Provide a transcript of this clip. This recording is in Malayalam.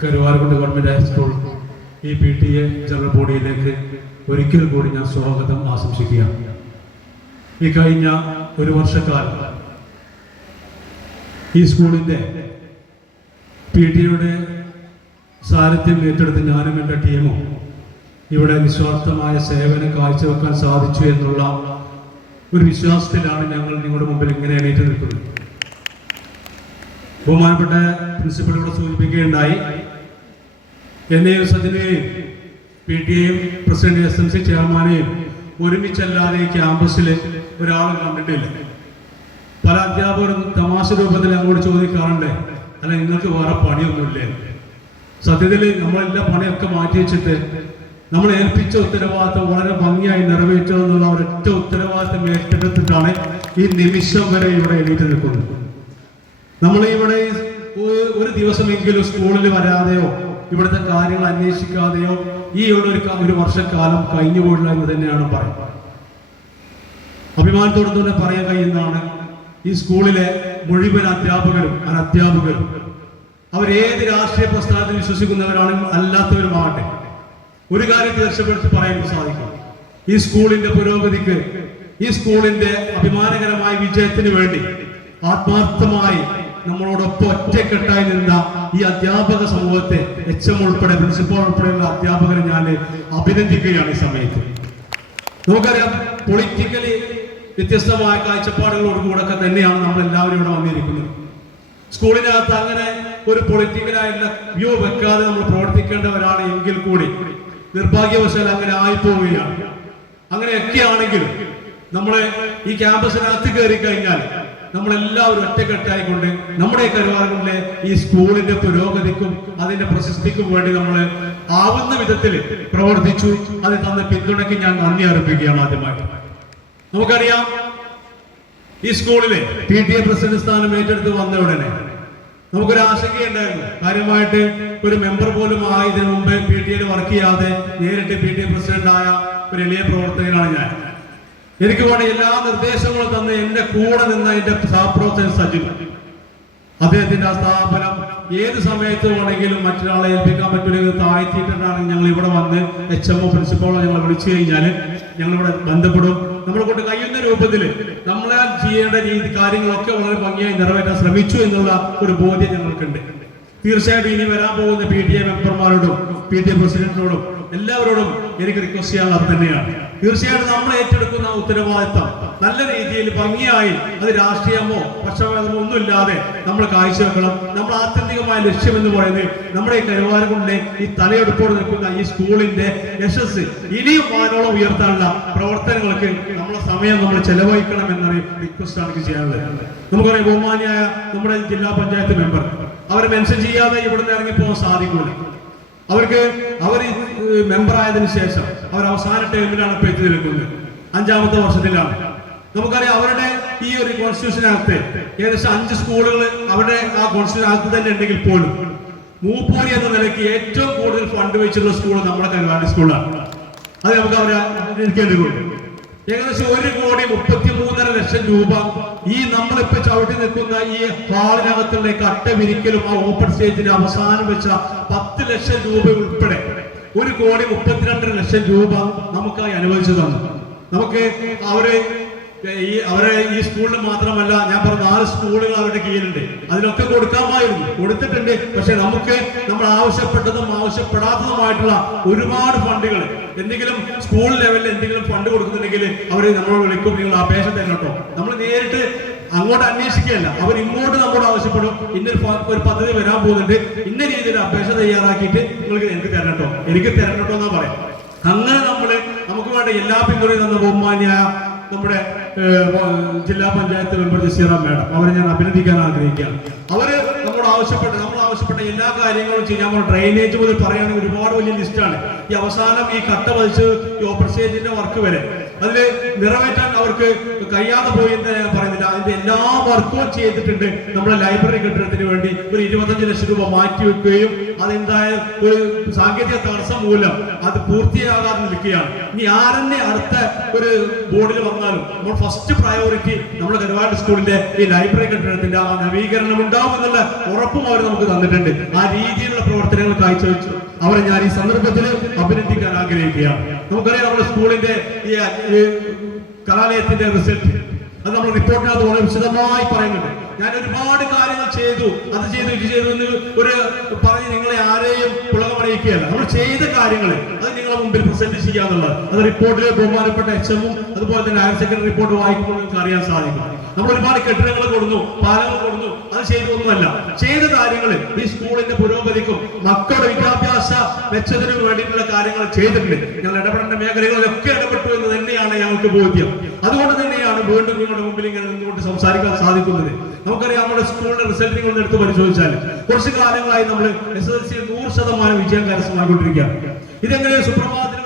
കരുവാരക്കുണ്ട് ഗവൺമെൻറ് ഹൈസ്കൂൾ ഈ PTA ജനറൽ ബോഡിയിലേക്ക് ഒരിക്കൽ കൂടി ഞാൻ സ്വാഗതം ആശംസിക്കുകയാണ്. ഈ കഴിഞ്ഞ ഒരു വർഷക്കാലം ഈ സ്കൂളിൻ്റെ PTA സാരഥ്യം ഏറ്റെടുത്ത് ഞാനും എൻ്റെ ടീമും ഇവിടെ നിസ്വാർത്ഥമായ സേവനം കാഴ്ചവെക്കാൻ സാധിച്ചു എന്നുള്ള ഒരു വിശ്വാസത്തിലാണ് ഞങ്ങൾ നിങ്ങളുടെ മുമ്പിൽ ഇങ്ങനെ എണീറ്റ് നിൽക്കുന്നത്. ബഹുമാനപ്പെട്ട പ്രിൻസിപ്പളിവിടെ സൂചിപ്പിക്കുകയുണ്ടായി, എന്നെയും സജിനെയും PTA പ്രസിഡന്റ് SMC ചെയർമാനെയും ഒരുമിച്ചല്ലാതെ ഈ ക്യാമ്പസിൽ ഒരാളും കണ്ടിട്ടില്ല. പല അധ്യാപകരും തമാശ രൂപത്തിൽ അങ്ങോട്ട് ചോദിക്കാറുണ്ട്, അല്ല നിങ്ങൾക്ക് വേറെ പണിയൊന്നുമില്ലേ? സത്യത്തിൽ നമ്മളെല്ലാ പണിയൊക്കെ മാറ്റി വെച്ചിട്ട് നമ്മൾ ഏൽപ്പിച്ച ഉത്തരവാദിത്വം വളരെ ഭംഗിയായി നിറവേറ്റുക എന്നുള്ള ഒരൊറ്റ ഉത്തരവാദിത്വം ഏറ്റെടുത്തിട്ടാണ് ഈ നിമിഷം വരെ ഇവിടെ എണീറ്റ് നിൽക്കുന്നത്. നമ്മൾ ഇവിടെ ഒരു ദിവസമെങ്കിലും സ്കൂളിൽ വരാതെയോ ഇവിടുത്തെ കാര്യങ്ങൾ അന്വേഷിക്കാതെയോ ഈ ഒരു വർഷക്കാലം കഴിഞ്ഞു പോയില്ല എന്ന് തന്നെയാണ് പറയുന്നത്. അഭിമാനത്തോടെ തന്നെ പറയാൻ കഴിയുന്നതാണ്, ഈ സ്കൂളിലെ മുഴുവൻ അധ്യാപകരും അനധ്യാപകരും അവരേത് രാഷ്ട്രീയ പ്രസ്ഥാനത്തിൽ വിശ്വസിക്കുന്നവരാണെങ്കിലും അല്ലാത്തവരുമാകട്ടെ ഒരു കാര്യം തീർച്ചപ്പെടുത്തി പറയാൻ സാധിക്കും, ഈ സ്കൂളിന്റെ പുരോഗതിക്ക്, ഈ സ്കൂളിന്റെ അഭിമാനകരമായ വിജയത്തിന് വേണ്ടി ആത്മാർത്ഥമായി നമ്മളോടൊപ്പം ഒറ്റക്കെട്ടായി നിന്ന ഈ അധ്യാപക സമൂഹത്തെ HM ഉൾപ്പെടെ പ്രിൻസിപ്പൽ ഉൾപ്പെടെയുള്ള അധ്യാപകരെ ഞാൻ അഭിനന്ദിക്കുകയാണ് ഈ സമയത്ത്. നമുക്കറിയാം, പൊളിറ്റിക്കലി വ്യത്യസ്തമായ കാഴ്ചപ്പാടുകളോടുകൂടെ തന്നെയാണ് നമ്മൾ എല്ലാവരും ഇവിടെ വന്നിരിക്കുന്നത്. സ്കൂളിനകത്ത് അങ്ങനെ ഒരു പൊളിറ്റിക്കലായിട്ടുള്ള വ്യൂ വെക്കാതെ നമ്മൾ പ്രവർത്തിക്കേണ്ടവരാണ് എങ്കിൽ കൂടി നിർഭാഗ്യവശാൽ അങ്ങനെ ആയിപ്പോവുകയാണ്. അങ്ങനെയൊക്കെ ആണെങ്കിലും നമ്മളെ ഈ ക്യാമ്പസിനകത്ത് കയറി കഴിഞ്ഞാൽ നമ്മളെല്ലാവരും ഒറ്റക്കെട്ടായിക്കൊണ്ട് നമ്മുടെ കരുവാരക്കുണ്ടിലെ ഈ സ്കൂളിന്റെ പുരോഗതിക്കും അതിന്റെ പ്രശസ്തിക്കും വേണ്ടി നമ്മൾ ആവുന്ന വിധത്തിൽ പ്രവർത്തിച്ചു. അത് തന്ന പിന്തുണയ്ക്ക് ഞാൻ നന്ദി അർപ്പിക്കുകയാണ്. ആദ്യമായിട്ട് നമുക്കറിയാം, ഈ സ്കൂളിലെ PTA പ്രസിഡന്റ് സ്ഥാനം ഏറ്റെടുത്ത് വന്ന ഉടനെ നമുക്കൊരു ആശങ്കയുണ്ടായിരുന്നു. കാര്യമായിട്ട് ഒരു മെമ്പർ പോലും ഇതിനു മുമ്പ് PTA വർക്ക് ചെയ്യാതെ നേരിട്ട് PTA പ്രസിഡന്റ് ആയ ഒരു എളിയ പ്രവർത്തകനാണ് ഞാൻ. എനിക്ക് വേണ്ട എല്ലാ നിർദ്ദേശങ്ങളും തന്ന് എന്റെ കൂടെ നിന്ന് എന്റെ സഹപ്രവർത്തകൻ സജിൻ, അദ്ദേഹത്തിന്റെ ആ സ്ഥാപനം ഏത് സമയത്ത് വേണമെങ്കിലും മറ്റൊരാളെ ഏൽപ്പിക്കാൻ പറ്റില്ലെങ്കിൽ താഴ്ത്തിയിട്ടാണ് ഞങ്ങൾ ഇവിടെ വന്ന് HMO പ്രിൻസിപ്പളോ ഞങ്ങൾ വിളിച്ചു കഴിഞ്ഞാൽ ഞങ്ങളിവിടെ ബന്ധപ്പെടും. നമ്മളെ കൊണ്ട് കഴിയുന്ന രൂപത്തിൽ നമ്മളെ ചെയ്യേണ്ട കാര്യങ്ങളൊക്കെ വളരെ ഭംഗിയായി നിറവേറ്റാൻ ശ്രമിച്ചു എന്നുള്ള ഒരു ബോധ്യം ഞങ്ങൾക്കുണ്ട്. തീർച്ചയായിട്ടും ഇനി വരാൻ പോകുന്ന PTA മെമ്പർമാരോടും PTA പ്രസിഡന്റിനോടും എല്ലാവരോടും എനിക്ക് റിക്വസ്റ്റ് ചെയ്യാനുള്ളത് അത് തന്നെയാണ്. തീർച്ചയായിട്ടും നമ്മൾ ഏറ്റെടുക്കുന്ന ഉത്തരവാദിത്തം നല്ല രീതിയിൽ ഭംഗിയായി, അത് രാഷ്ട്രീയമോ പക്ഷപാതമോ ഒന്നുമില്ലാതെ നമ്മൾ കാഴ്ചവെക്കണം. നമ്മൾ ആത്യന്തികമായ ലക്ഷ്യം എന്ന് പറയുന്നത് നമ്മുടെ ഈ കരുവാരക്കുണ്ടിലെ ഈ തലയെടുപ്പോട് നിൽക്കുന്ന ഈ സ്കൂളിന്റെ യശസ് ഇനിയും വാനോളം ഉയർത്താനുള്ള പ്രവർത്തനങ്ങൾക്ക് നമ്മളെ സമയം നമ്മൾ ചെലവഴിക്കണം എന്നൊരു റിക്വസ്റ്റ് ആണ് ചെയ്യാനുള്ളത്. നമുക്കറിയാം, ബഹുമാനിയായ നമ്മുടെ ജില്ലാ പഞ്ചായത്ത് മെമ്പർ അവരെ മെൻഷൻ ചെയ്യാതെ ഇവിടുന്ന് ഇറങ്ങിപ്പോകാൻ സാധിക്കൂല. അവർ മെമ്പർ ആയതിനു ശേഷം അവർ അവസാന ടേമിലാണ് ഇപ്പൊ എത്തി നിൽക്കുന്നത്, 5ാമത്തെ വർഷത്തിലാണ്. നമുക്കറിയാം, അവരുടെ ഈ ഒരു കോൺസ്റ്റിറ്റ്യൂഷനകത്ത് ഏകദേശം 5 സ്കൂളുകൾ അവരുടെ ആ കോൺസ്റ്റിറ്റ്യൂഷനകത്ത് തന്നെ ഉണ്ടെങ്കിൽ പോലും മൂപ്പൂരി എന്ന നിലയ്ക്ക് ഏറ്റവും കൂടുതൽ ഫണ്ട് വെച്ചിട്ടുള്ള സ്കൂൾ നമ്മുടെ കരുവാരക്കുണ്ട് സ്കൂളാണ്. അത് നമുക്ക് അവരെ ഇരിക്കേണ്ടതുണ്ട്. ഏകദേശം 1,33,00,000 രൂപ ഈ നമ്മളിപ്പോ ചവിട്ടി നിൽക്കുന്ന ഈ ഹാളിനകത്തുള്ള കട്ടവിരിക്കലും ആ ഓപ്പൺ സ്റ്റേജിന്റെ അവസാനം വെച്ച 10 ലക്ഷം രൂപ ഉൾപ്പെടെ 1,32,00,000 രൂപ നമുക്കായി അനുവദിച്ചു തന്നു. നമുക്ക് അവരെ ഈ സ്കൂളിന് മാത്രമല്ല, ഞാൻ പറഞ്ഞ 4 സ്കൂളുകൾ അവരുടെ കീഴിലുണ്ട്, അതിലൊക്കെ കൊടുക്കാമായിരുന്നു, കൊടുത്തിട്ടുണ്ട്. പക്ഷെ നമ്മൾ ആവശ്യപ്പെട്ടതും ആവശ്യപ്പെടാത്തതുമായിട്ടുള്ള ഒരുപാട് ഫണ്ടുകൾ എന്തെങ്കിലും സ്കൂൾ ലെവലിൽ എന്തെങ്കിലും ഫണ്ട് കൊടുക്കുന്നുണ്ടെങ്കിൽ അവർ നമ്മളോട് വിളിക്കും, നിങ്ങൾ അപേക്ഷ തരണട്ടോ. നമ്മൾ നേരിട്ട് അങ്ങോട്ട് അന്വേഷിക്കുകയല്ല, അവർ ഇങ്ങോട്ട് നമ്മോട് ആവശ്യപ്പെടും, ഒരു പദ്ധതി വരാൻ പോകുന്നുണ്ട്, ഇന്ന രീതിയിൽ അപേക്ഷ തയ്യാറാക്കിയിട്ട് എനിക്ക് തരണട്ടോ എന്നാ പറയാം. അങ്ങനെ നമുക്ക് വേണ്ട എല്ലാ പിന്തുണയും തന്ന ബഹുമാന്യായ നമ്മുടെ ജില്ലാ പഞ്ചായത്ത് മെമ്പർ ജസീറ മാഡം, അവരെ ഞാൻ അഭിനന്ദിക്കാൻ ആഗ്രഹിക്കുകയാണ്. അവര് നമ്മൾ ആവശ്യപ്പെട്ട എല്ലാ കാര്യങ്ങളും ചെയ്യാൻ പോകുന്ന ഡ്രെയിനേജ് മുതൽ പറയുകയാണെങ്കിൽ ഒരുപാട് വലിയ ലിസ്റ്റാണ്. ഈ അവസാനം ഈ കട്ട പതിച്ച് ഈ ഓപ്പൺ സ്റ്റേജിന്റെ വർക്ക് വരെ അതിൽ നിറവേറ്റാൻ അവർക്ക് കഴിയാതെ പോയി എന്ന് ഞാൻ പറയുന്നില്ല. അതിന്റെ എല്ലാ വർക്കും ചെയ്തിട്ടുണ്ട്. നമ്മുടെ ലൈബ്രറി കെട്ടിടത്തിന് വേണ്ടി ഒരു 25 ലക്ഷം രൂപ മാറ്റിവെക്കുകയും അതെന്തായ ഒരു സാങ്കേതിക തടസ്സം മൂലം അത് പൂർത്തിയാകാതെ നിൽക്കുകയാണ്. ഇനി ആരെന്നെ അടുത്ത ഒരു ബോർഡിൽ വന്നാലും നമ്മൾ ഫസ്റ്റ് പ്രയോറിറ്റി നമ്മുടെ കരുവാട് സ്കൂളിന്റെ ഈ ലൈബ്രറി കെട്ടിടത്തിന്റെ ആ നവീകരണം ഉണ്ടാവും എന്നുള്ള ഉറപ്പും അവർ നമുക്ക് തന്നിട്ടുണ്ട്. ആ രീതിയിലുള്ള പ്രവർത്തനങ്ങൾ കാഴ്ചവെച്ചു അവരെ ഞാൻ ഈ സന്ദർഭത്തിൽ അഭിനന്ദിക്കാൻ ആഗ്രഹിക്കുകയാണ്. നമുക്കറിയാം നമ്മുടെ സ്കൂളിന്റെ ഈ കലാലയത്തിന്റെ റിസൾട്ട് അത് നമ്മൾ റിപ്പോർട്ടിനകത്ത് വളരെ വിശദമായി പറയുന്നുണ്ട്. ഞാൻ ഒരുപാട് കാര്യങ്ങൾ ചെയ്തു, അത് ചെയ്തു, ഇത് ചെയ്തു എന്ന് ഒരു പറഞ്ഞ് നിങ്ങളെ ആരെയും പുളകമണിയിക്കുകയല്ല. നമ്മൾ ചെയ്ത കാര്യങ്ങൾ അത് നിങ്ങളെ മുമ്പിൽ പ്രസന്റ് ചെയ്യുക എന്നുള്ളത് അത് റിപ്പോർട്ടിലെ ബഹുമാനപ്പെട്ട HM അതുപോലെ തന്നെ ഹയർ സെക്കൻഡറി റിപ്പോർട്ട് വായിക്കുമ്പോൾ നിങ്ങൾക്ക് അറിയാൻ സാധിക്കും. നമ്മൾ ഒരുപാട് കെട്ടിടങ്ങൾ കൊടുന്നു, പാലങ്ങൾ കൊടുന്നു, അത് ചെയ്തൊന്നുമല്ല. ചെയ്ത കാര്യങ്ങൾ ഈ സ്കൂളിന്റെ പുരോഗതിക്കും മക്കളുടെ വിദ്യാഭ്യാസ മെച്ചത്തിനും വേണ്ടിയിട്ടുള്ള കാര്യങ്ങൾ ചെയ്തിട്ടുണ്ട്. ഞങ്ങൾ ഇടപെടേണ്ട മേഖലകളിലൊക്കെ ഇടപെട്ടു എന്ന് തന്നെയാണ് ഞങ്ങൾക്ക് ബോധ്യം. അതുകൊണ്ട് തന്നെയാണ് വീണ്ടും നിങ്ങളുടെ മുമ്പിൽ ഇങ്ങനെ നിന്നുകൊണ്ട് സംസാരിക്കാൻ സാധിക്കുന്നത്. നമുക്കറിയാം നമ്മുടെ സ്കൂളിന്റെ റിസൾട്ട് നിങ്ങൾ എടുത്ത് പരിശോധിച്ചാൽ കുറച്ചു കാലങ്ങളായി നമ്മൾ SSLC 100% വിജയം കരസ്ഥമാക്കിക്കൊണ്ടിരിക്കുകയാണ്. ഇതെങ്ങനെ സുപ്രഭാതത്തിൽ